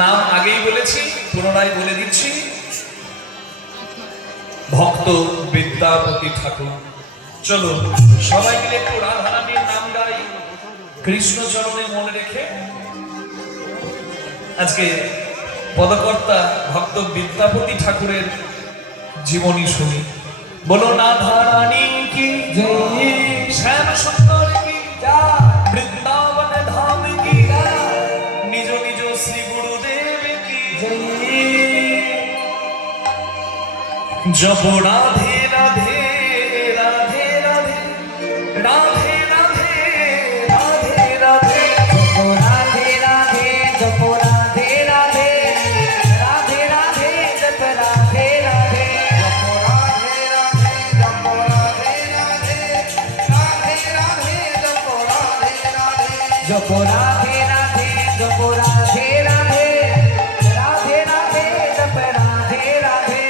নাম আগেই বলেছি, পুনরায় বলে দিচ্ছি, ভক্ত বিদ্যাপতি ঠাকুর। চলো সবাই মিলে একটু রাধারানীর নাম গাই, কৃষ্ণ চরণে মনে রেখে। আজকে পদকর্তা ভক্ত বিদ্যাপতি ঠাকুরের জীবনী শুনি। বলো রাধারানী কি জয়, শ্যাম সুন্দর কি জয়, বৃন্দাবন ধাম কি জয়, নিজ নিজ শ্রী গুরুদেব কি জয়। জপ রাধে রাধে রাধে রাধে রাধে রাধে রাধে রাধে, জপ রাধে রাধে জপ রাধে রাধে রাধে রাধে জপ রাধে রাধে, জপ রাধে রাধে জপ রাধে রাধে রাধে রাধে জপ রাধে রাধে, জপ রাধে রাধে জপ রাধে রাধে রাধে রাধে জপ রাধে রাধে।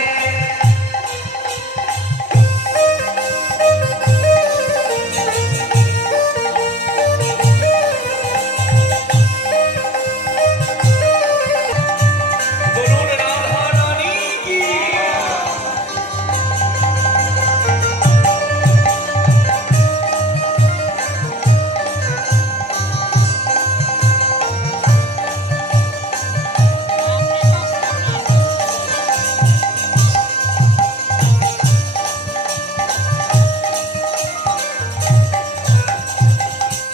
বলুন রাধারানী কি।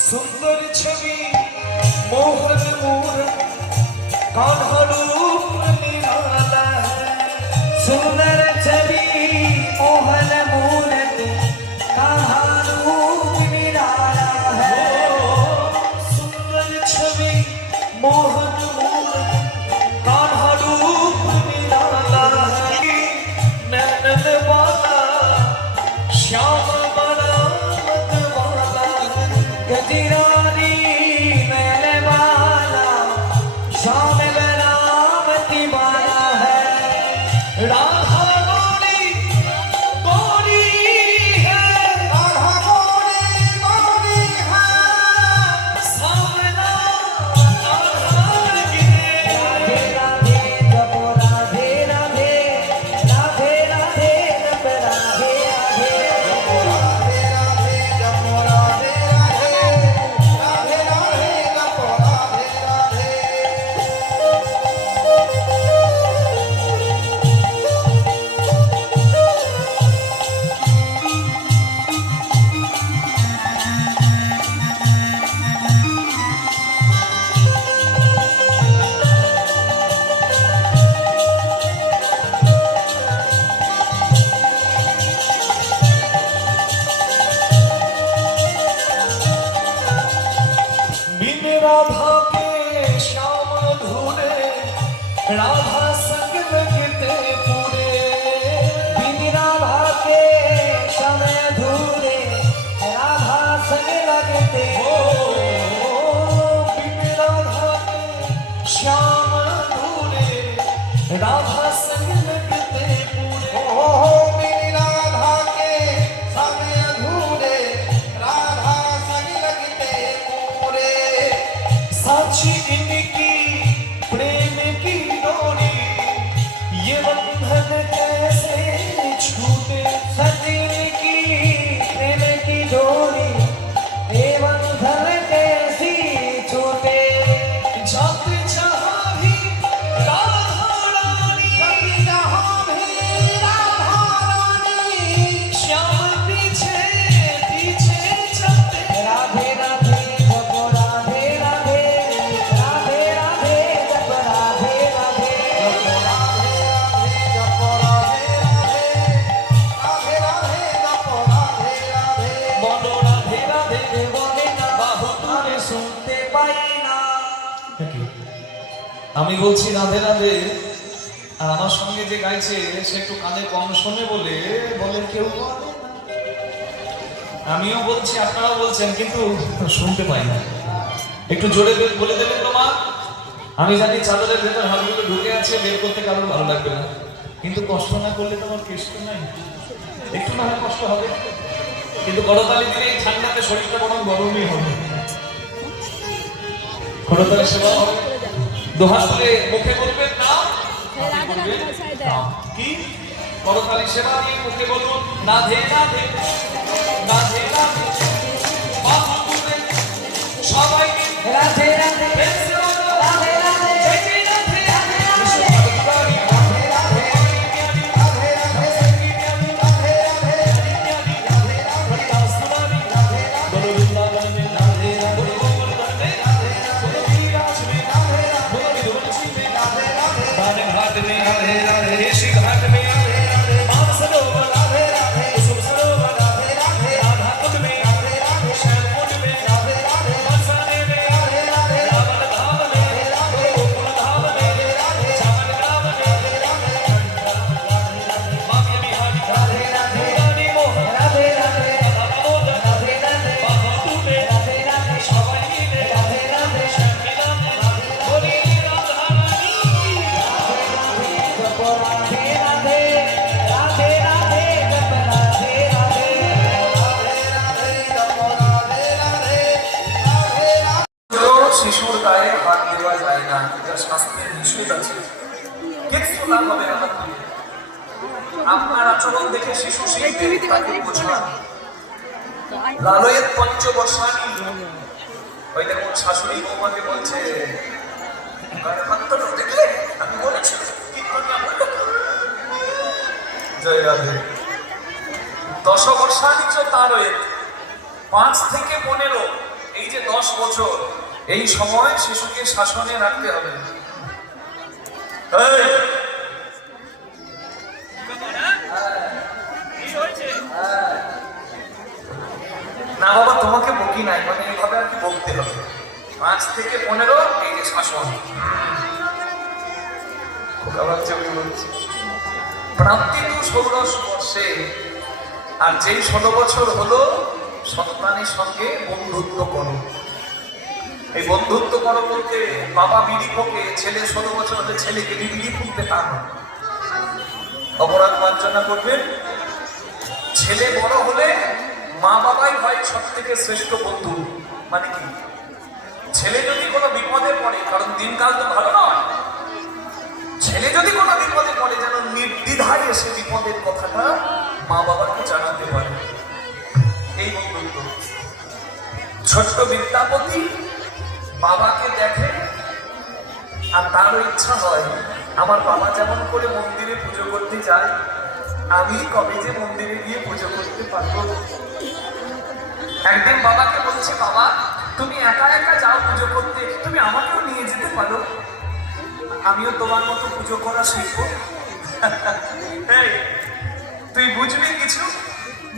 सुंदर छवि मोहन मूरत कान्हा रूप निराला है। सुंदर छवि मोहन मूरत कान्हा रूप निराला है। सुंदर छवि मोहन मूरत कान्हा रूप निराला है। नैनन वाला श्याम बड़ा मतवाला है। गजरानी मैल वाला श्याम बनावती वाला है। राधा गोरी गोरी है, राधा गोरी गोरी है, सावला आधार गिरे। राधे राधे जप राधे राधे राधे राधे जप राधे राधे, राधे राधे जप राधे राधे राधे राधे जप राधे राधे। बिन राधा के श्याम अधूरे, राधा संग लगते पूरे। बिन राधा के समय अधूरे राधा संग लगते। बिन राधा के श्याम अधूरे, राधा संग लगते पूरे। ओ मेरी राधा के समय अधूरे, राधा संग लगते पूरे। साक्षी इनकी प्रेम की डोरी, ये बंधन कैसे छूटे। सचिन की प्रेम की डोरी एवं धन कैसी छूटे। जाते जहाँ भी राधा रानी, जहाँ भी राधा रानी, श्याम पीछे पीछे चलते। राधे राधे जप राधे राधे राधे राधे जप राधे राधे, राधे राधे जप राधे राधे राधे राधे जप राधे राधे। বলো রাধে রাধে বলে না বাহু তুলে শুনতে পাই না। আমি বলছি রাধে রাধে, আর আমার সঙ্গে যে গাইছে সে একটু কানে কম শোনে বলে বলে কেউ বলে না। আমিও বলছি আপনারাও বলছেন, কিন্তু শুনতে পাই না। একটু জোরে বলে দেবেন তো মা। আমি জানি চাদরের ভেতর হাতগুলো ঢুকে আছে, বের করতে কারোর ভালো লাগবে না, কিন্তু কষ্ট না করলে তো আমার কৃষ্ণ নাই। একটু না হয় কষ্ট হবে, কিন্তু করতালি দিলে এই ঠান্ডাতে শরীরটা বরং গরমই হবে। করতালি সেবা হবে। দোহার তুলে মুখে বলবেন নাম, বলবেন নাম। কি করতালি সেবা দিয়ে মুখে বলুন রাধে রাধে রাধে রাধে। বাহু তুলে সবাই মিলে রাধে রাধে রাধে রাধে রাধে রাধে রাধে রাধে শিশুর গায়ে হাত দেওয়া যায় না, এটা শাস্ত্রের নিষেধ আছে। কিছু না হবে না, আপনার আচরণ দেখে শিশু শিখবে, তাকে বোঝান। লালয়ের পঞ্চবর্ষানি, ওই দেখুন শাশুড়ি বৌমাকে বলছে গায়ে হাত তোলো, দেখলে আমি বলেছি কি করবি আমরা। জয় রাধে। 10 বর্ষানি চ তারয়ে 5 থেকে 15, এই যে 10 বছর, এই সময় শিশুকে শাসনে রাখতে হবে। এই, না বাবা তোমাকে বকি নাই, মানে এইভাবে আর কি বকতে হবে। 5 থেকে 15 এই যে শাসন। প্রাপ্তি তো 16 বর্ষে, আর যেই 16 বছর হলো সন্তানের সঙ্গে বন্ধুত্ব করো। এই বন্ধুত্ব করো বলতে বাবা বিড়ি ফোকে, ছেলে 16 বছর হলে ছেলেকে বিড়ি ফুটতে তা না। অপরাধ মার্জনা করবেন। ছেলে বড় হলে মা বাবাই হয় সব থেকে শ্রেষ্ঠ বন্ধু। মানে কি, ছেলে যদি কোনো বিপদে পড়ে, কারণ দিনকাল তো ভালো নয়, ছেলে যদি কোনো বিপদে পড়ে যেন নির্দ্বিধায় এসে বিপদের কথাটা মা বাবাকে জানাতে পারে। এই বন্ধুত্ব। ছোট্ট বিদ্যাপতি বাবাকে দেখে আর তারও ইচ্ছা হয় আমার বাবা যেমন করে মন্দিরে পুজো করতে যায়, আমি কবে যে মন্দিরে গিয়ে পুজো করতে পারবো। একদিন বাবাকে বলছে, বাবা তুমি একা একা যাও পুজো করতে, তুমি আমাকেও নিয়ে যেতে পারো, আমিও তোমার মতো পুজো করা শিখবো। এই, তুই বুঝবি কিছু?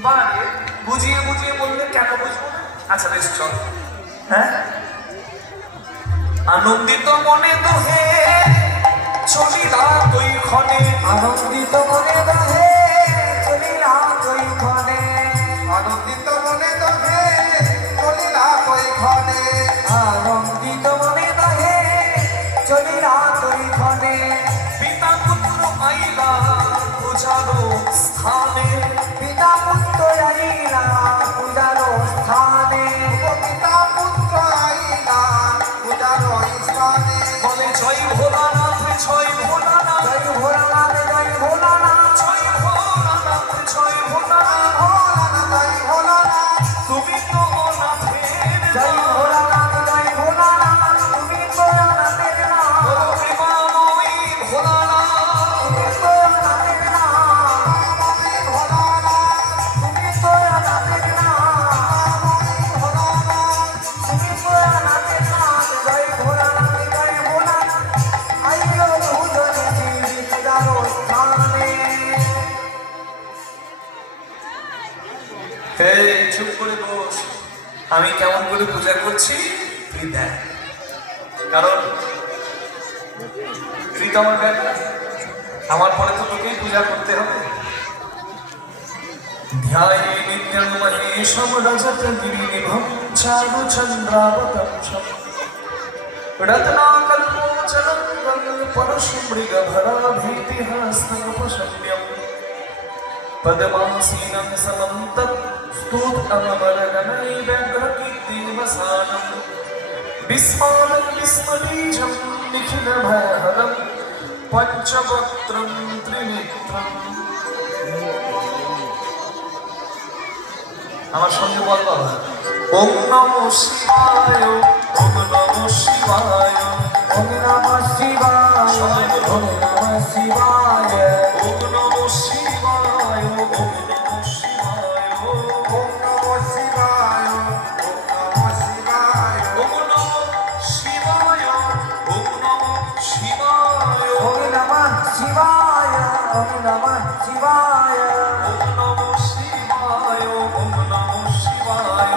বারে বুঝিয়ে বুঝিয়ে বললে কেন বুঝবো না? আচ্ছা বেশ চল। হ্যাঁ, আনন্দিত মনে দোহে চলিলা তুই ক্ষণে, আনন্দিত মনে দহে চলিলা তুই ক্ষণে, আনন্দিত মনে দোহে চলিলা কই ক্ষণে, আনন্দিত মনে দহে চলিলা তুই ক্ষণে। পিতা পুত্র আইলা পূজারো স্থানে, পিতা পুত্র আইলা পূজার স্থানে, পিতা পুত্র আইলা পূজার স্থানে, বলে জয় ভোলানাথ জয় ভোলানাথ, জয় ভোলানাথ জয় ভোলানাথ, জয় ভোলানাথ জয় ভোলানাথ, ভোলানাথ জয় ভোলানাথ, তুমি তো নাথের জয় ভোলানাথ জয় ভোলানাথ, তুমি তো নাথের নাম, কৃপাময়ী ভোলানাথ, তুমি তো নাথের নাম, আমি ভোলানাথ, তুমি তো নাথের নাম, ভোলানাথ, তুমি তো নাথের নাম। জয় ভোলানাথ জয় ভোলানাথ, আইলো দুজনে শ্রী পূজার স্থানে। এই চুপ করে বস, আমি কেমন করে পূজা করছি তুই দেখ, কারণ তুই তো আমার ব্যাপার, আমার পরে তো তোকেই পূজা করতে হবে। ধ্যায়ে নিত্যং মহেশম রজত গিরিনিভম চারু চন্দ্রাবতংশম রত্নাকল্পোচনং পরশুমৃগভরাভীতিহাস্তমপশম্যম পদ্মাসীनं সমं তৎ स्तूतमवरगणैव्यग्रकीर्तिवसानं विस्मानं विस्मबीजं নিখিল ভয়হরম পঞ্চবক্ত্রম ত্রিনেত্রম। আমার সঙ্গে বল বাবা, ওম নমঃ শিবায়, ওম নমঃ শিবায়, ওম নমঃ শিবায়, ওম নমঃ শিবায়, ওম নমঃ শিবায়, ওম নমঃ শিবায়, ওম নমঃ শিবায়, ওম নমঃ শিবায়। ওম নমঃ শিবায়, ওম নমঃ শিবায়, ওম নমঃ শিবায়, ওম নমঃ শিবায়,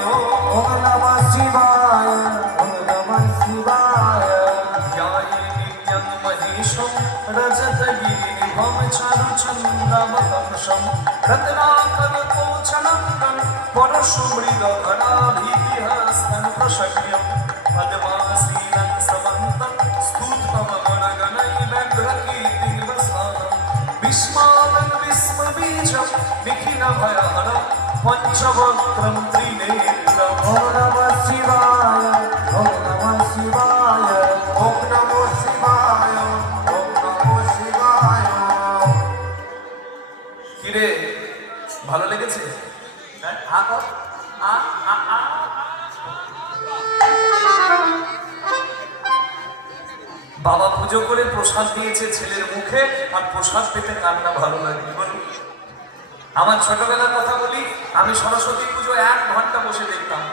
ওম নমঃ শিবায়, ওম নমঃ শিবায়। ধ্যায়ে নিত্যং মহেশং রজতগিরিনিভং চারুচন্দ্রমতংশং রত্নাকরকৌচনন্দন পরশুমৃগধরাভীতিহস্তং প্রশক্যং পদ্মাসীनं সমন্तं स्तूत्तमगणगणैर्व्यग्रकीर्तिर्वसानं विस्मानं विस्मबीजं निखिलभयहरं पञ्चवक्त्रं त्रिनेत्रम्। ওম নমঃ শিবায়, ওম নমঃ শিবায়, ওম নমঃ শিবায়, ওম নমঃ শিবায়। কিরে ভালো লেগেছে? হ্যাঁ, আ কর। আ, আ, আ। বাবা পুজো করে প্রসাদ দিয়েছে ছেলের মুখে, আর প্রসাদ পেতে কান্না ভালো লাগে বলুন। আমার ছোটবেলার কথা বলি, আমি সরস্বতী পুজো 1 ঘন্টা বসে দেখতাম।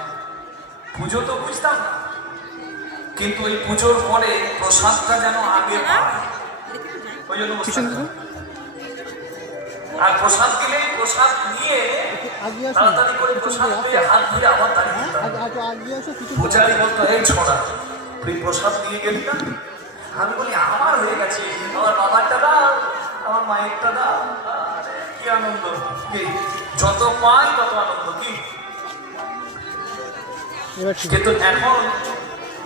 পুজো তো বুঝতাম না, কিন্তু ওই পুজোর পরে প্রসাদটা যেন আগে পাই, ওই জন্য বসে থাকতাম। আর প্রসাদ দিলে প্রসাদ নিয়ে তাড়াতাড়ি করে প্রসাদ পেয়ে হাত ধুয়ে আবার দাঁড়িয়ে দিতাম। পূজারি বলতো, এই ছড়া তুই প্রসাদ নিয়ে গেলি না? আমি বলি আমার হয়ে গেছে, আমার বাবারটা দাও, আমার মায়েরটা দাও। আরে, কি আনন্দ! কি যত পাই তত আনন্দ কি। কিন্তু এখন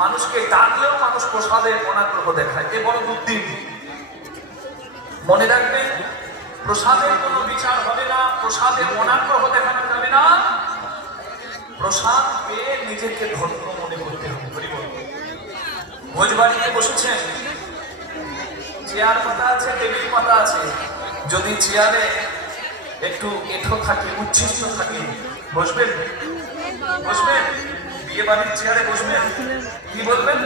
মানুষকে ডাকলেও মানুষ প্রসাদের অনাগ্রহ দেখায়, এ বড় বুদ্ধি। মনে রাখবেন, প্রসাদের কোনো বিচার হবে না, প্রসাদের অনাগ্রহ দেখানো যাবে না। প্রসাদ পেয়ে নিজেকে ধন্য মনে করতে হবে। ভোজবাড়িতে বসেছেন, চেয়ার পাতা আছে, টেবিল পাতা আছে। যদি চেয়ারে একটু এঁঠো থাকে, উচ্ছিষ্ট থাকে, বসবেন? বসবেন? বিয়ে বাড়ির চেয়ারে বসবেন? কি বলবেন?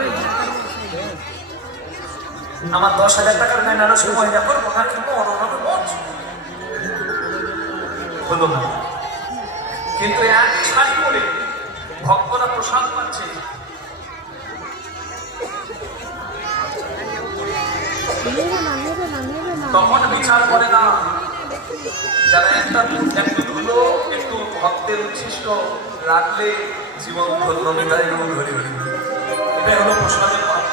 আমার 10,000 টাকার বেনারসি মহিলা করবো না, কিন্তু অরণ্যকে মঞ্চ হলো না। কিন্তু এক শাড়ি পরে ভক্তরা প্রসাদ পাচ্ছে। তখন বিচার করে না, যারা একটু ধুলো, একটু ভক্তের উচ্ছিষ্ট রাখলে জীবন ধন্য নিতাই এবং ধরে ধরে। এটাই হলো প্রসাদের পাপ।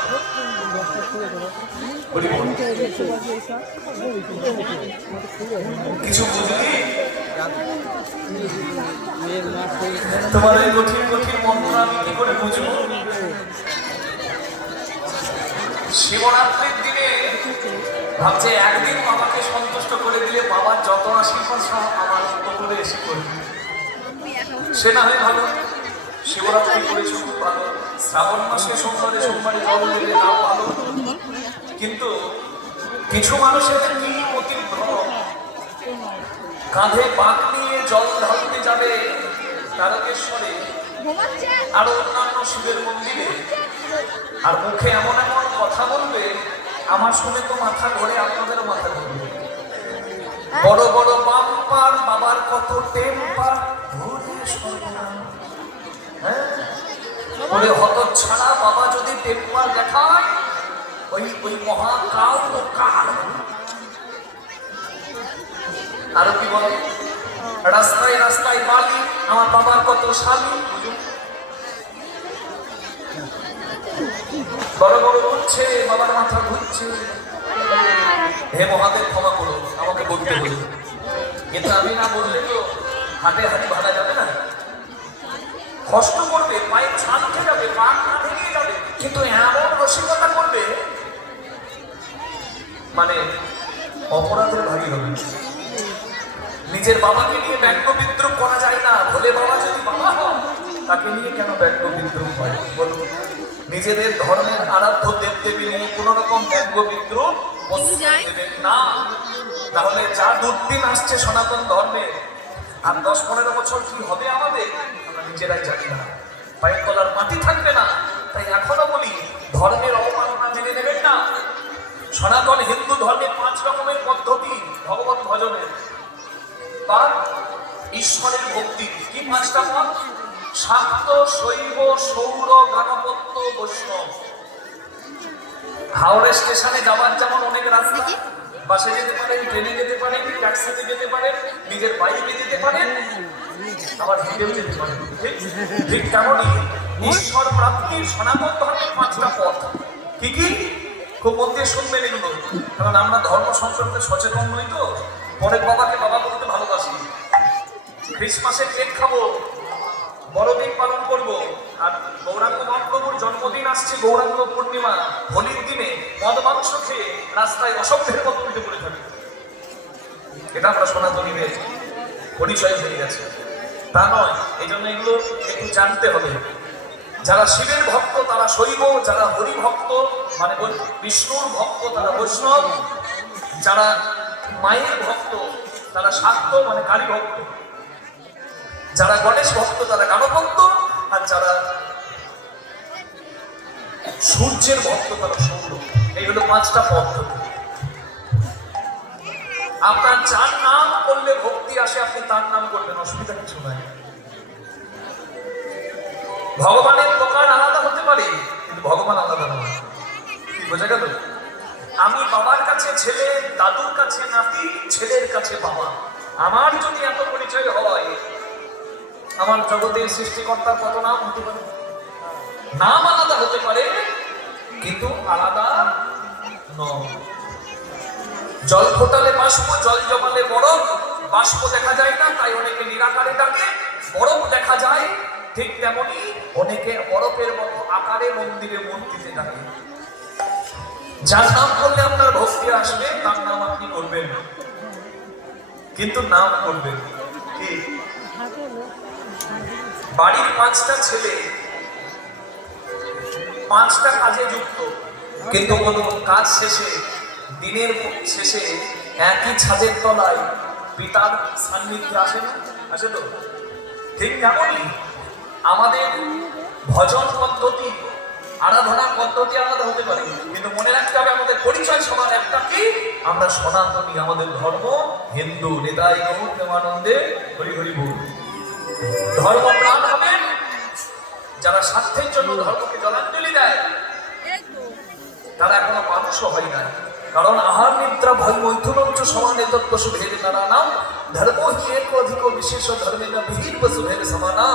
কিছু বুঝলি? তোমার এই কঠিন কঠিন মন্ত্র আমি কি করে বুঝবো? শিবরাত্রির দিনে ভাবছে একদিন বাবাকে সন্তুষ্ট করে দিলে বাবার যত আশীর্বাদ সব আমার উপরে এসে করবে। সে না হয় ভালো, শিবরাত্রি করেছে খুব ভালো, শ্রাবণ মাসে সোমবারে সোমবারে জল দিলে তাও ভালো। কিন্তু কিছু মানুষের কি অতিভ্রম, কাঁধে বাঁক নিয়ে জল ঢালতে যাবে তারকেশ্বরে আরো অন্যান্য শিবের মন্দিরে, আর মুখে এমন এমন কথা বলবে, আমার শুনে তো মাথা ঘোরে, আপনাদেরও মাথা ঘুরবে। বড় বড় বাম্পার, বাবার কত টেম্পার, বলে হতচ্ছাড়া বাবা যদি টেম্পার দেখায়, ওই মহাকাল ও কাল। আরো কি বলে, রাস্তায় রাস্তায় বালি, আমার বাবার কত শালি। বড় বড় উঠছে, বাবার মাথা ঘুরছে। হে মহাদেব ক্ষমা করো, আমাকে বলতে বলি, কিন্তু আমি না বললে তো হাটে হাটে ভাড়া যাবে না। কষ্ট করবে, পায়ে ছাদ উঠে যাবে, পা না ভেঙে যাবে, কিন্তু এমন রসিকতা করবে মানে অপরাধের ভাগী হবে। নিজের বাবাকে নিয়ে ব্যঙ্গ বিদ্রুপ করা যায় না, ভোলে বাবা যদি বাবা হয় তাকে নিয়ে কেন ব্যঙ্গ বিদ্রুপ হয় বলুন? নিজেদের ধর্মের আরাধ্য দেবদেবী নিয়ে কোন রকম ব্যঙ্গ বিদ্রুপ দেবেন না। তাহলে যা দুর্দিন আসছে সনাতন ধর্মে, আর 10-15 বছর কি হবে আমাদের আমরা নিজেরাই জানি না। পায়ের তলার মাটি থাকবে না। তাই এখনো বলি, ধর্মের অবমাননা মেনে নেবেন না। সনাতন হিন্দু ধর্মের 5 রকমের পদ্ধতি ভগবত ভজনের বা ঈশ্বরের ভক্তি। কি 5টা পথ? শাক্ত, শৈব, সৌর, গণপত্য, বৈষ্ণব। হাওড়া স্টেশনে যাবার যেমন অনেক রাস্তা, বাসে যেতে পারেন, ট্রেনে যেতে পারেন, ট্যাক্সিতে যেতে পারেন, নিজের বাইকে যেতে পারেন, আবার হেঁটেও যেতে পারেন। ঠিক তেমনই ঈশ্বর প্রাপ্তির সনাতন ধর্মের 5টা পথ। কি কি? খুব মন দিয়ে শুনবেন এগুলো, কারণ আমরা ধর্ম সম্পর্কে সচেতন নই তো। পরের বাবাকে বাবা বলতে ভালোবাসি, ক্রিসমাসে কেক খাবো, বড়দিন পালন করব, আর গৌরাঙ্গ মহাপ্রভুর জন্মদিন আসছে, গৌরাঙ্গ পূর্ণিমা, হোলির দিনে মদ মাংস খেয়ে রাস্তায় অসভ্যের মতো উঠে পড়ে থাকে। এটা আমরা সনাতনীদের পরিচয় হয়ে গেছে, তা নয়। এই জন্য এগুলো একটু জানতে হবে। যারা শিবের ভক্ত তারা শৈব, যারা হরি ভক্ত মানে বিষ্ণুর ভক্ত তারা বৈষ্ণব, যারা মায়ের ভক্ত তারা শাক্ত মানে কালী ভক্ত, যারা গণেশ ভক্ত তারা গণভক্ত, আর যারা সূর্যের ভক্ত তারা সৌর। এই হলো 5টা পদ্ধতি। আপনার যার নাম করলে ভক্তি আসে আপনি তার নাম করবেন, অসুবিধা কিছু নাই। ভগবানের প্রকার আলাদা হতে পারে, কিন্তু ভগবান আলাদা নয়। বোঝা গেল? আমি বাবার কাছে ছেলে, দাদুর কাছে নাতি, ছেলের কাছে বাবা। আমার যদি এত পরিচয় হয়, আমার জগতের সৃষ্টিকর্তার কত নাম হতে পারে? নাম আলাদা হতে পারে, কিন্তু আলাদা নয়। জল ফোটালে বাষ্প, জল জমালে বরফ। বাষ্প দেখা যায় না, তাই অনেকে নিরাকারে ডাকে। বরফ দেখা যায়, ঠিক তেমনি অনেকে বরফের মতো আকারে মন্দিরে মূর্তিতে ডাকে। যার নাম করলে আপনার ভক্তি আসবে তার নাম আপনি করবেন, কিন্তু নাম করবেন কি? বাড়ির 5টা ছেলে 5টা কাজে যুক্ত, কিন্তু কোনো কাজ শেষে, দিনের শেষে একই ছাদের তলায় পিতার সান্নিধ্যে আসে না? আসে তো? ঠিক তেমনই আমাদের ভজন পদ্ধতি, আরাধনার পদ্ধতি আলাদা হতে পারে, কিন্তু মনে রাখতে হবে আমাদের পরিচয় সবার একটা, কি? আমরা সনাতনী, আমাদের ধর্ম হিন্দু। নিতাই গৌর প্রেমানন্দে হরি হরি বল। ধর্ম প্রাণ হবেন যারা স্বার্থের জন্য ধর্মকে জলাঞ্জলি দেয়, তারা এখনো মানুষও হয় না। কারণ আহার নিদ্রা ভয় মৈথুনঞ্চ সমানে তত্ত্বসু ভেদে তারা নাম ধর্ম হি এক অধিক বিশেষ ধর্মে না বিহীন বসু ভেদে সমানা।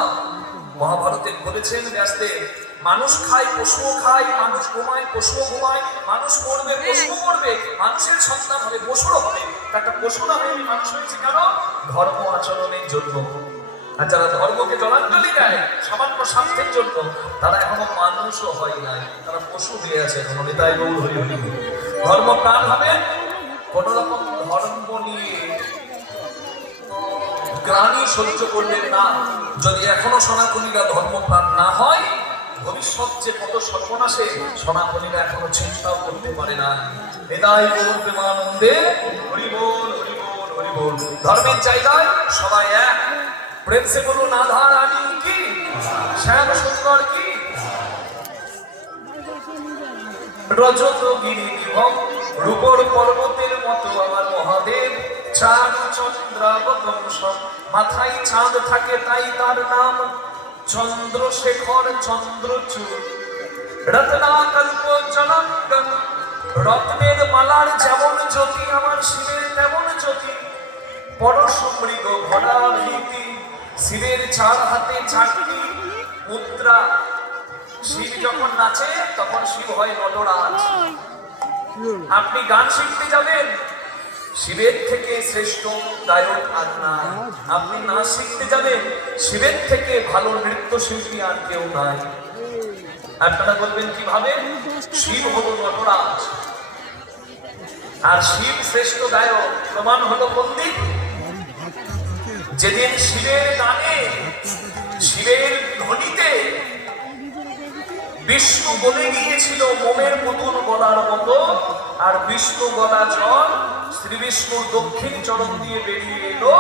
মহাভারতে বলেছেন ব্যাসদেব, মানুষ খায় পশুও খায়, মানুষ ঘুমায় পশুও ঘুমায়, মানুষ মরবে পশুও মরবে, মানুষের সন্তান হবে পশুরও হবে। একটা পশু না হয়ে মানুষ হয়েছে কেন? ধর্ম আচরণের জন্য। আর যারা ধর্মকে জলাঞ্জলি দেয় সামান্য স্বার্থের জন্য, তারা এখনো মানুষও হয় নাই, তারা পশু হয়ে আছে এখনো। নিতাই গৌর হরি হরি বল। ধর্ম প্রাণ হবে, কোন রকম ধর্ম নিয়ে গ্লানি সহ্য করবেন না। যদি এখনো সনাতনীরা ধর্মপ্রাণ না হয়, ভবিষ্যৎ যে কত সর্বনাশে সনাতনীরা এখনো চিন্তাও করতে পারে না। নিতাই গৌর প্রেমানন্দে হরি বল হরি বল হরি বল। ধর্মের জায়গায় সবাই এক। প্রেম সে বলুন রাধা রানী কি, শ্যাম সুন্দর কি, রজত গিরি নিভম, রূপর পর্বতের মতো আমার মহাদেব। চাঁদ চন্দ্রাবতম সব, মাথায় চাঁদ থাকে তাই তার নাম চন্দ্রশেখর চন্দ্রচূড়। রত্নাকল্প জনার্দন, রত্নের মালার যেমন জ্যোতি আমার শিবের তেমন জ্যোতি। পরশমৃগ ভরা ভীতি, শিবের 4 হাতে 4টি মুদ্রা। শিব যখন নাচে তখন শিব হয় নটরাজ। আপনি গান শিখতে যাবেন, শিবের থেকে শ্রেষ্ঠ গায়ক আর নাই। আপনি নাচ শিখতে যাবেন, শিবের থেকে ভালো নৃত্যশিল্পী আর কেউ নাই। আপনারা বলবেন কিভাবে? শিব হলো নটরাজ আর শিব শ্রেষ্ঠ গায়ক। প্রমাণ হলো পণ্ডিত, যেদিন শিবের গানে, শিবের ধ্বনিতে বিষ্ণু বলে গিয়েছিল মোমের পুতুল গলার মতো, আর বিষ্ণু গলা জল শ্রী বিষ্ণুর দক্ষিণ চরণ দিয়ে বেরিয়ে এলো,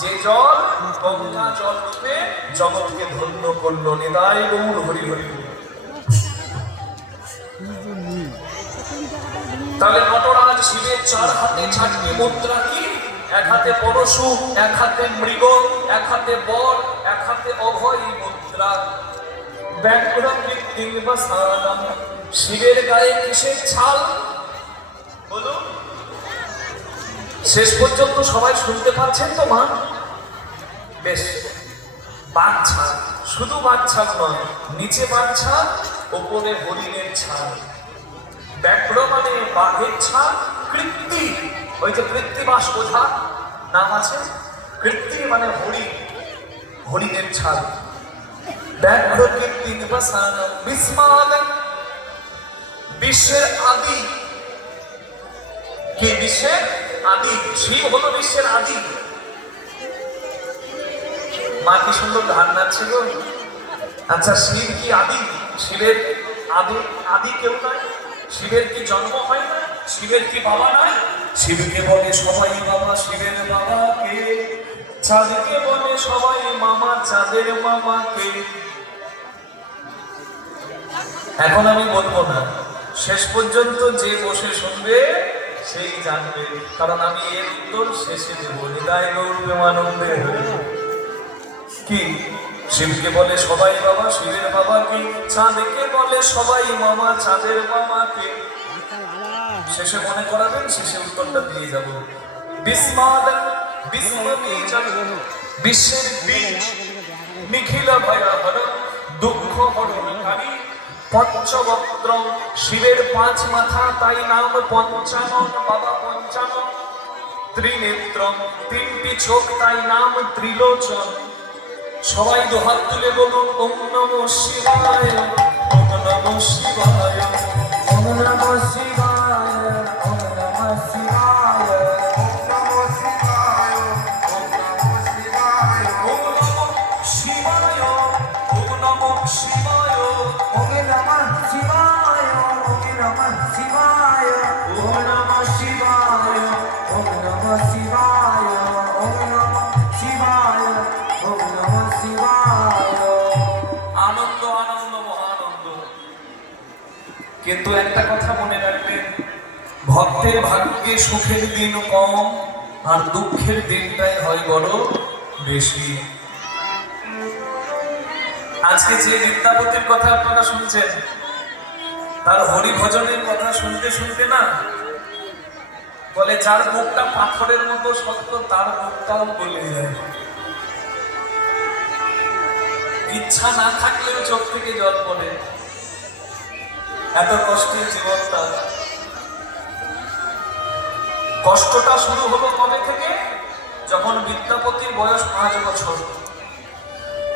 যে জল গঙ্গা জল রূপে জগৎকে ধন্য করলো। নিতাই গৌর হরি হরি। তাহলে নটরাজ শিবের 4 হাতে 4টি মুদ্রা কি? এক হাতে পরশু, এক হাতে মৃগ, এক হাতে বর, এক হাতে অভয় মুদ্রা। ব্যাঘ্রম কৃত্তিং বসানম। শিবের গায়ে কিসের ছাল বলুন? শেষ পর্যন্ত সবাই শুনতে পাচ্ছেন তো মা? বেশ, বাঘ ছাল। শুধু বাঘ ছাল নয়, নিচে বাঘ ছাল, ওপরে হরিণের ছাল। ব্যাঘ্র মানে বাঘের ছাল, কৃত্তি ওই যে কৃত্তিবাস বোঝা নাম আছে, কৃত্তি মানে হরিণ, হরিণের ছাল। ব্যাঘ্র কীর্তি নিবাসান বিস্মাদন। বিশ্বের আদি কে? বিশ্বের আদি শিব হলো বিশ্বের আদি। মা কি সুন্দর ধান নাচছে গো। আচ্ছা, শিব কি আদি? শিবের আদি আদি কেউ নয়। শিবের কি জন্ম হয় না? শিবের কি বাবা নয়? শিবকে বলে সবাই বাবা, শিবের বাবা কে? চাঁদকে বলে সবাই মামা, চাঁদের মামা কে? এখন আমি বলবো না, শেষ পর্যন্ত যে বসে শুনবে সেই জানবে, কারণ আমি এর উত্তর শেষে দেব। হৃদয় গৌর প্রেমানন্দে হরি। কি? শিবকে বলে সবাই বাবা, শিবের বাবা কে? চাঁদকে বলে সবাই মামা, চাঁদের মামা কে? শেষে মনে করাবেন, শেষে উত্তরটা দিয়ে যাব। বিস্মাদন বিস্মবীজং। বিশ্বের বীজ, নিখিল ভয়াবহ দুঃখ হরণকারী। পঞ্চবক্ত্রম। শিবের 5 মাথা, তাই নাম পঞ্চানন, বাবা পঞ্চানন। ত্রিনেত্রম। 3টি চোখ, তাই নাম ত্রিলোচন। সবাই দুহাত তুলে বলুন ওম নমঃ শিবায়, ওম নমঃ শিবায়, ওম নমঃ শিবায়, ওম নমঃ শিবায়, ওম নমঃ শিবায়, ওম নমঃ শিবায়, ওম নমঃ শিবায়, ওম নমঃ শিবায়, ওম নমঃ শিবায়, ওম নমঃ শিবায়, ওম নমঃ শিবায়, ওম নমঃ শিবায়, ওম নমঃ শিবায়, ওম নমঃ শিবায়। আনন্দ আনন্দ মহানন্দ। কিন্তু একটা কথা মনে রাখবেন, ভক্তের ভাগ্যে সুখের দিন কম, আর দুঃখের দিনটাই হয় বড় বেশি। আজকে যে বিদ্যাপতির কথা আপনারা শুনছেন, তার হরি ভজনের কথা শুনতে শুনতে না বলে, যার মুখটা পাথরের মতো শক্ত তার মুখটাও গলে যায়। ইচ্ছা না থাকলেও চোখ থেকে জল পড়ে। এত কষ্টের জীবনটা। কষ্টটা শুরু হলো কবে থেকে? যখন বিদ্যাপতির বয়স 5 বছর।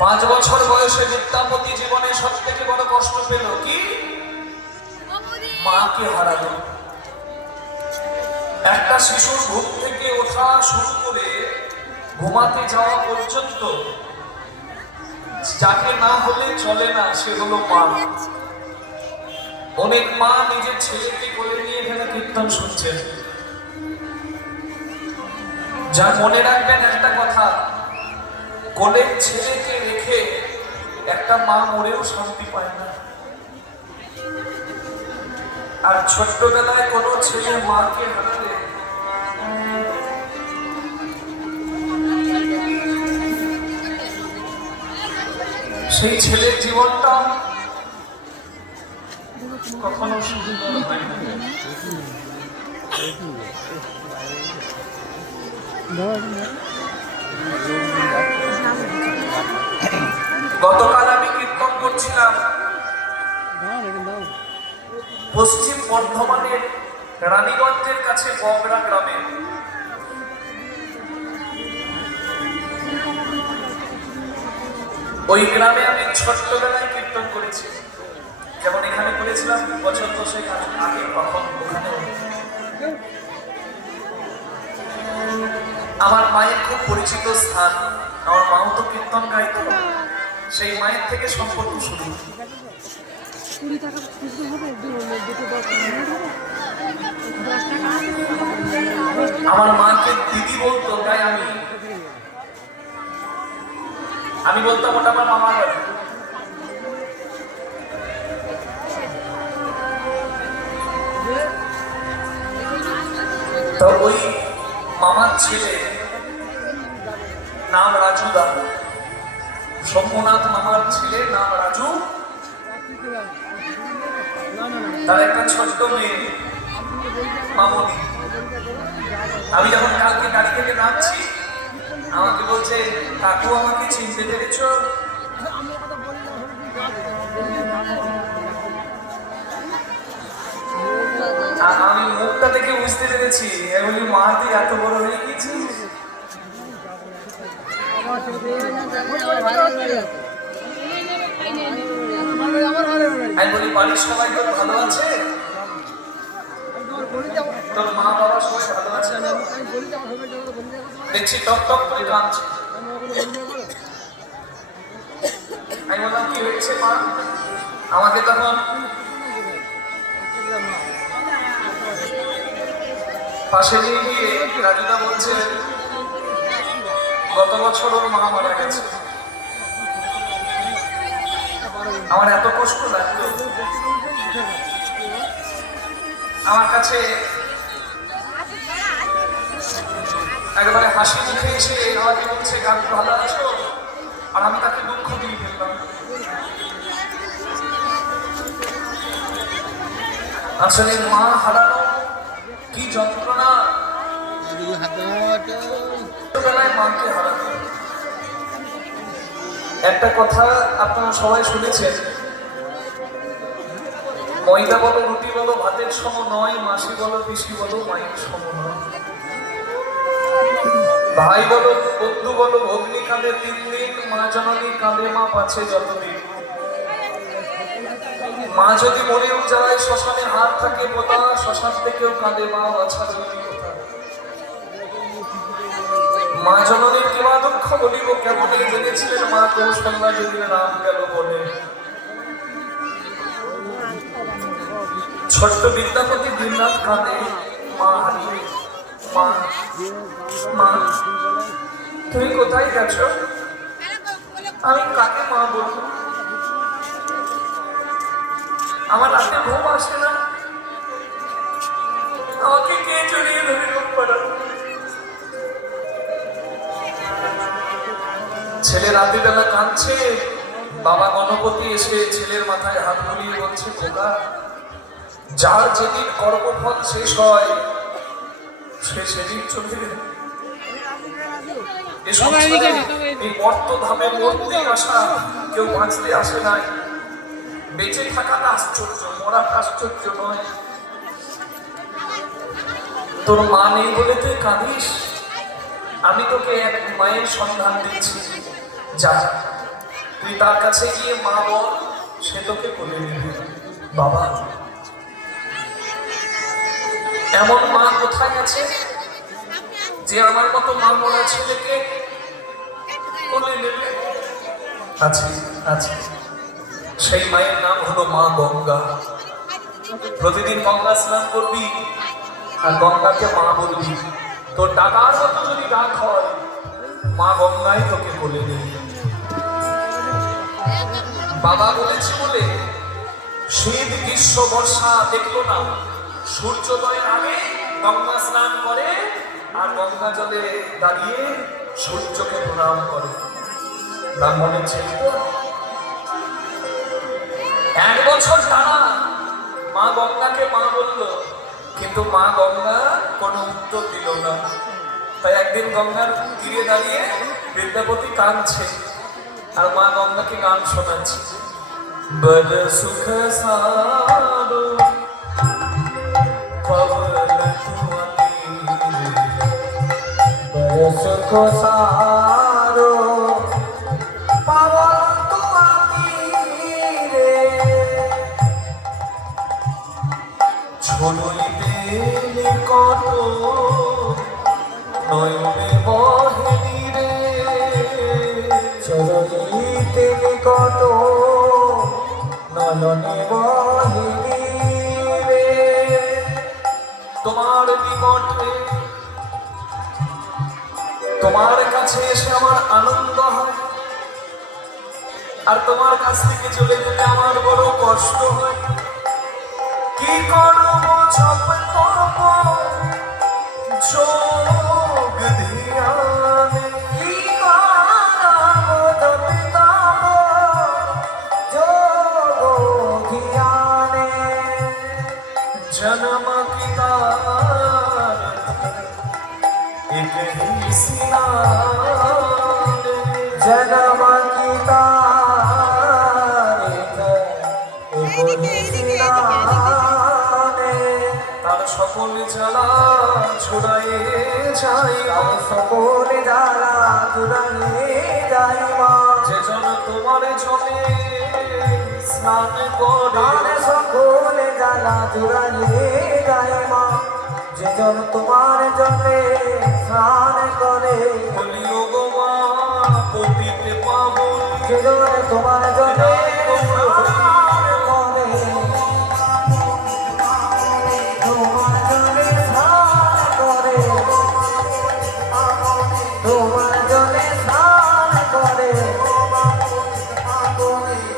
5 বছর বয়সে বিদ্যাপতি জীবনে সব থেকে বড় কষ্ট পেল কি? মাকে হারালো। একটা শিশুর ঘুম থেকে ওঠা শুরু করে ঘুমাতে যাওয়া পর্যন্ত যাকে না হলে চলে না, সে হলো মা। অনেক মা নিজের ছেলেকে কোলে নিয়ে এখানে কীর্তন শুনছেন। যা মনে রাখবেন একটা কথা, কোলের ছেলেকে রেখে একটা মা মরেও শান্তি পায় না। আর ছোট্টবেলায় কোনো ছেলে মাকে হারালে সেই ছেলের জীবনটা কখনো সুন্দর হয় না। গতকাল আমি কীর্তন করছিলাম পশ্চিম বর্ধমানের রানীগঞ্জের কাছে বগরা গ্রামে। ওই গ্রামে আমি ছোট্টবেলায় কীর্তন করেছি, যেমন এখানে করেছিলাম বছর 10 আগে। তখন ওখানে আমার মায়ের খুব পরিচিত স্থান। আমার মাও তো কীর্তন গাইতো, সেই মায়ের থেকে সম্পর্ক শুরু। 20 টাকা খুচরো হবে, দুটো 10 মিনিট হবে, 10 টাকা আমার মাকে দিদি বলতো, তাই আমি বলতাম ওটা আমার মামার বাড়ি। তো ওই মামার ছেলে নাম রাজু দা, সোমনাথ মামার ছেলে নাম রাজু, তার একটা ছোট্ট মেয়ে মামনি। আমি যখন কালকে গাড়ি থেকে নামছি আমাকে বলছে, কাকু আমাকে চিনতে পেরেছ? আমি মুখটা থেকে বুঝতে পেরেছি, এগুলি মা তুই এত বড় হয়ে গেছিস। আমি বলি, বাড়ির সবাই তোর ভালো আছে? তোর মা বাবা সবাই ভালো আছে? দেখছি টক টক করে কাঁদছে। আমি বললাম, কি হয়েছে মা? আমাকে তখন পাশে নিয়ে গিয়ে রাজুদা বলছে, গত বছর ওর মা মারা গেছে। আমার এত কষ্ট লাগলো। আমার কাছে একেবারে হাসি মুখে এসে আমাকে বলছে, কাকু ভালো আছো? আর আমি তাকে দুঃখ দিয়ে ফেললাম। আসলে মা হারানো কি যন্ত্রণা, ছোটবেলায় মাকে হারানো। একটা কথা আপনারা সবাই শুনেছেন, ময়দা বলো, রুটি বলো, ভাতের সম নয়, মাসি বলো, পিসি বলো, মায়ের সম নয়। ভাই বলো, বন্ধু বলো, ভগ্নি কাঁদে 3 দিন, মা জননী কাঁদে মা পাছে যতদিন। মা যদি মরেও যায়, শ্মশানে হাত থাকে পোতা, শ্মশান থেকেও কাঁদে মা বাছা যদি কোথা। মা জননীর কিবা দুঃখ বলিব কেমনে, জেনেছিলেন মা কৌশল্যা যদি রাম গেল বলে। ছোট্ট বিদ্যাপতি দিনরাত কাঁদে মা হারিয়ে। মা, মা তুমি কোথায় গেছো? আমি কাকে মা বলবো? আমার রাতে ঘুম আসে না, আমাকে কে জড়িয়ে ধরে ঘুম পাড়াবো? ছেলে রাতে বেলা কাঁদছে, বাবা গণপতি এসে ছেলের মাথায় হাত বুলিয়ে বলছে, খোকা, যার যেদিন কর্মফল শেষ হয় সে সেদিন চলে গেলে। এই মর্তধামে মরতে আসা, কেউ বাঁচতে আসে নাই। বেঁচে থাকাটা আশ্চর্য, মরা আশ্চর্য নয়। তোর মা নেই বলে তুই কাঁদিস, আমি তোকে এক মায়ের সন্ধান দিচ্ছি। যা, তুই তার কাছে গিয়ে মা বল, সে তোকে কোলে নেবে। বাবা, এমন মা কোথায় আছে যে আমার মতো মা মরা ছেলেকে কোলে নেবে? আছে, আছে। সেই মায়ের নাম হলো মা গঙ্গা। প্রতিদিন গঙ্গা স্নান করবি আর গঙ্গাকে মা বলবি। তোর টাকার মতো যদি ডাক হয়, মা গঙ্গাই তোকে কোলে নেবে। বাবা বলেছে বলে শীত গ্রীষ্ম বর্ষা দেখলো না, সূর্যোদয়ের আগে গঙ্গা স্নান করে আর গঙ্গা জলে দাঁড়িয়ে সূর্যকে প্রণাম করে। ব্রাহ্মণের ছেলে 1 বছর টানা মা গঙ্গাকে মা বলল, কিন্তু মা গঙ্গা কোনো উত্তর দিল না। তাই একদিন গঙ্গার তীরে দাঁড়িয়ে বিদ্যাপতি কাঁদছে আর মা গঙ্গাকে গান শোনাচ্ছে। বল সুখ সারো পবন তুয়াতি, বল সুখ সারো পবন তুয়াতি রে, ঝুলইতে নিকট নয়নে বহেনি রে, চরণীতে নিকট চলনে বহিবে তোমার নিকটে, তোমার কাছে এসে আমার আনন্দ হয়, আর তোমার কাছ থেকে চলে যেতে আমার বড় কষ্ট হয়। কি করব জপ তপ যোগ ধ্যানে, কি করব তপে তপ যোগ ধ্যানে जन्म की तार एक ही सिनारे, जन्म की तारीख एकोनी सिनाने तार সকল জ্বালা ছুড়ায়ে যাই, আর সকল জ্বালা জুড়াইয়ে যাইবা যে জন তোমার জলে স্নান করে, তার সকল জ্বালা জুড়াইয়ে যাইবা যেজন তোমার জন্যে স্নান করে বলিও গো মা পতিতে পাবন, যেজন তোমার জন্যে স্নান করে তোমার জন্যে স্নান করে তোমার জন্যে স্নান করে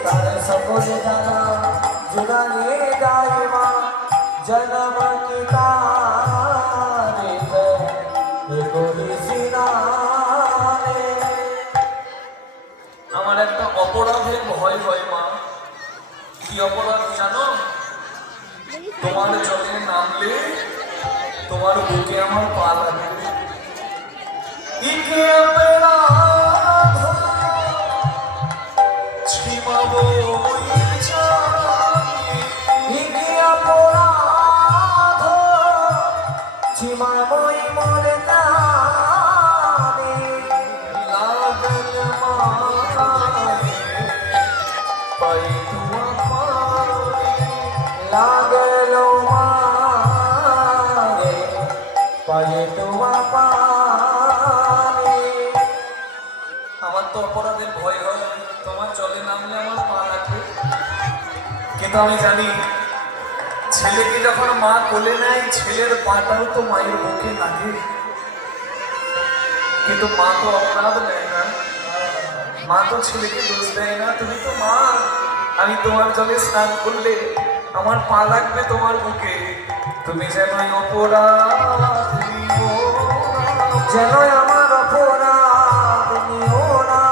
তার সকলে জানা জুড়াইয়ে যাইবা জন্ম কি তারিখ এগুলি সিনারে আমার একটা অপরাধের ভয় হয় মা। কি অপরাধ জানো? তোমার জলে নামলে তোমার বুকে আমার পা লাগবে। ইকে অপরাধ ছিমাবো ওই জানি, ইকি অপরাধ সীমায় মই মরে জানি লাগল মায়ে পাই তোমার পায়ে, লাগল মারে পায়ে তোমা পারে আমার তো অপরাধের ভয় হয়, তোমার জলে নামলে আমার পা লাগবে। কিন্তু আমি জানি ছেলেকে যখন মা কোলে নেয় ছেলের পাটাও তো মায়ের বুকে লাগে, কিন্তু মা তো অপরাধ নেয় না, মা তো ছেলেকে দোষ দেয় না। তুমি তো মা, আমি তোমার জলে স্নান করলে আমার পা লাগবে তোমার বুকে, তুমি যেন এই অপরাধ নিও না। যেন আমার অপরাধ নিও না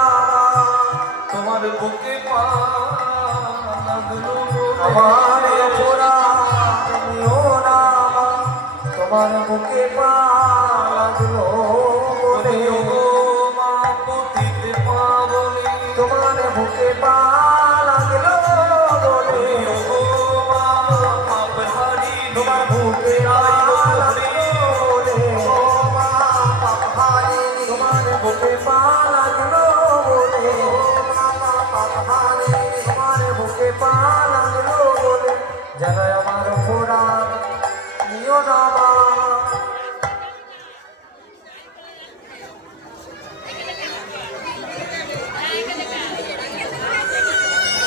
তোমার বুকে পা লাগলো আমার অপরাধ নিও না তোমার বুকে পা লাগলো বলে মা পতিতে পাবনে, তোমার বুকে পা লাগলো বলে মা পাপহারি তোমার বুকে পা লাগলো বলে তোমার বুকে পা লাগলো বলে তোমার বুকে পা লাগলো বলে যেন আমার অপরাধ নিও না মা।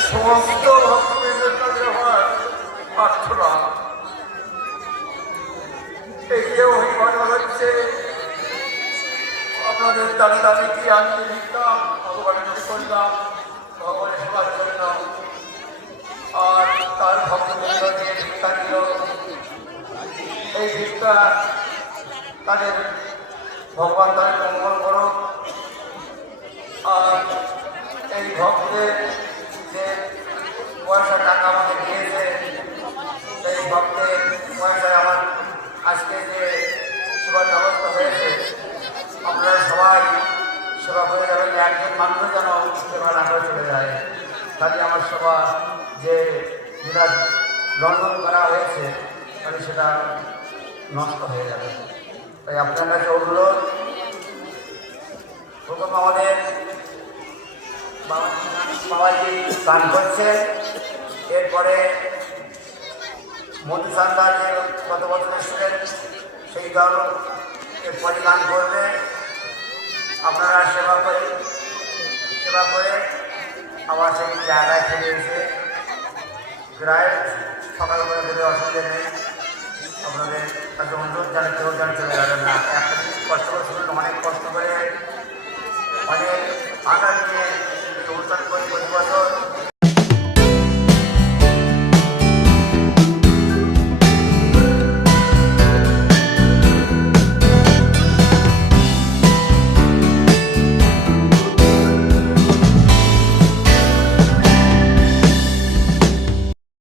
সমস্ত ভক্তবৃন্দের কাছে আমার প্রার্থনা, এই যে অভিমান হচ্ছে আপনাদের দ্বারা আমি কি আনতে লিখতাম, ভগবানের কাছে করলাম, ভগবানের সেবার জন্য, আর তার ভক্তবৃন্দ যে ভিক্ষা দিল, এই ভিক্ষা তাদের ভগবান তাদের মঙ্গল করো। আর এই ভক্তের যে পয়সা টাকা আমাকে দিয়েছে, সেই ভক্তের পয়সায় আমার আজকে যে সেবার ব্যবস্থা হয়েছে, আপনারা সবাই সেবা করে যাবেন, একজন মানুষ যেন সেবা না করে চলে যায়, তাতে আমার সেবা যে যেটা লন্ডন করা হয়েছে তাহলে সেটা নষ্ট হয়ে যাবে। তাই আপনার কাছে অনুরোধ, প্রথম আমাদের বাবাজি গান করছে, এরপরে মধু সান্দার যে গত বছরের স্টুডেন্ট সেই দল এরপরে গান করবে। আপনারা সেবা করে আবার সেই জায়গায় ফিরে এসে প্রায় সকাল করে দেবে, অসুবিধা নেই। আপনাদের কাছে অনুরোধ জানে, কেউ যেন চলে যাবেন না। একটা জিনিস কষ্ট করে শুনুন, অনেক কষ্ট করে অনেক আশা নিয়ে অনুষ্ঠান করি প্রতি বছর।